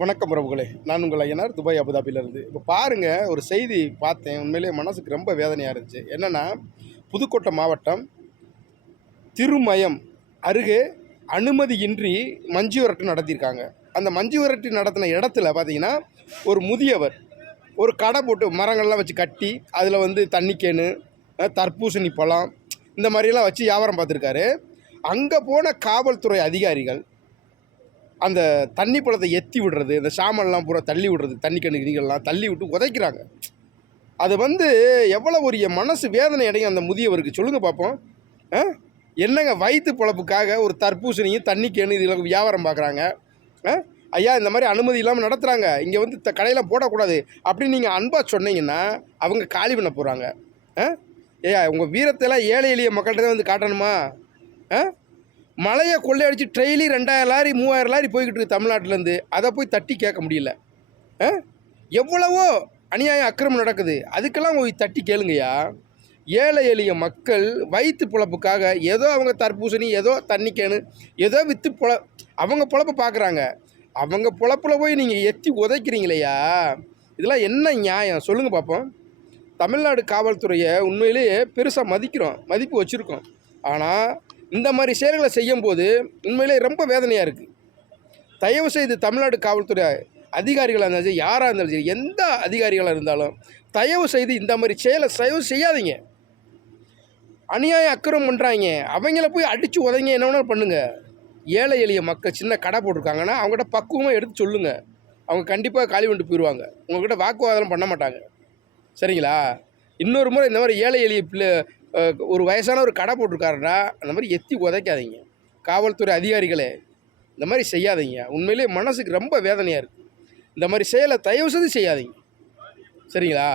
வணக்கம் பிரபுகளே, நான் உங்கள் ஐயனார் துபாய் அபுதாபியிலேருந்து. இப்போ பாருங்கள், ஒரு செய்தி பார்த்தேன். உண்மையிலேயே மனசுக்கு ரொம்ப வேதனையாக இருந்துச்சு. என்னென்னா, புதுக்கோட்டை மாவட்டம் திருமயம் அருகே அனுமதியின்றி மஞ்சு விரட்டு நடத்தியிருக்காங்க. அந்த மஞ்சு விரட்டு நடத்தின இடத்துல பார்த்தீங்கன்னா, ஒரு முதியவர் ஒரு கடை போட்டு மரங்கள்லாம் வச்சு கட்டி அதில் தண்ணி கேனு, தர்பூசணி பழம் இந்த மாதிரியெல்லாம் வச்சு வியாபாரம் பார்த்துருக்காரு. அங்கே போன காவல்துறை அதிகாரிகள் அந்த தண்ணி பழத்தை எத்தி விடுறது, இந்த சாமான்லாம் பூரா தள்ளி விடுறது, தண்ணி கிணறுகள்லாம் தள்ளி விட்டு உதைக்கிறாங்க. அது எவ்வளோ ஒரு மனசு வேதனை அடையும் அந்த முதியவருக்கு. சொல்லுங்கள் பார்ப்போம். என்னங்க வயிற்று பொழப்புக்காக ஒரு தர்பூசணியும் தண்ணி கேணு இதில் வியாபாரம் பார்க்குறாங்க. ஐயா, இந்த மாதிரி அனுமதி இல்லாமல் நடத்துகிறாங்க, இங்கே கடையெல்லாம் போடக்கூடாது அப்படின்னு நீங்கள் அன்பாக சொன்னீங்கன்னா அவங்க காலி பண்ண போகிறாங்க. ஏயா, உங்கள் வீரத்தெல்லாம் ஏழை எளிய மக்கள்கிட்ட தான் காட்டணுமா? மலையை கொள்ளையடிச்சு ட்ரெயிலி 2000 லாரி 3000 லாரி போய்கிட்டு இருக்கு தமிழ்நாட்டிலேருந்து. அதை போய் தட்டி கேட்க முடியல. எவ்வளவோ அநியாயம் அக்கிரமம் நடக்குது, அதுக்கெல்லாம் போய் தட்டி கேளுங்கய்யா. ஏழை எளிய மக்கள் வயிற்று பொழப்புக்காக ஏதோ அவங்க தர்பூசணி, ஏதோ தண்ணி கேனு, ஏதோ விற்று அவங்க பொழப்பை பார்க்குறாங்க. அவங்க பொழப்பில் போய் நீங்கள் எத்தி உதைக்கிறீங்களையா? இதெல்லாம் என்ன நியாயம் சொல்லுங்கள் பார்ப்போம். தமிழ்நாடு காவல்துறையை உண்மையிலேயே பெருசாக மதிக்கிறோம், மதிப்பு வச்சுருக்கோம். ஆனால் இந்த மாதிரி செயல்களை செய்யும்போது உண்மையிலே ரொம்ப வேதனையாக இருக்குது. தயவுசெய்து தமிழ்நாடு காவல்துறை அதிகாரிகளாக இருந்தாலும் சரி, யாராக இருந்தாலும் சரி, எந்த அதிகாரிகளாக இருந்தாலும் தயவு செய்து இந்த மாதிரி செயலை செய்யாதீங்க. அநியாயம் அக்கிரமம் பண்ணுறாங்க, அவங்கள போய் அடித்து உதைங்க, என்ன வேணாலும் பண்ணுங்கள். ஏழை எளிய மக்கள் சின்ன கடை போட்டிருக்காங்கன்னா அவங்ககிட்ட பக்குவமாக எடுத்து சொல்லுங்கள். அவங்க கண்டிப்பாக காலி பண்ணிட்டு போயிடுவாங்க. உங்கள்கிட்ட வாக்குவாதம் பண்ண மாட்டாங்க. சரிங்களா? இன்னொரு முறை இந்த மாதிரி ஏழை எளிய ஒரு வயசான ஒரு கடை போட்டிருக்காருன்னா அந்த மாதிரி எத்தி உதைக்காதீங்க. காவல்துறை அதிகாரிகளே, இந்த மாதிரி செய்யாதீங்க. உண்மையிலே மனசுக்கு ரொம்ப வேதனையாக இருக்குது. இந்த மாதிரி செயலை தயவு செய்து செய்யாதீங்க. சரிங்களா?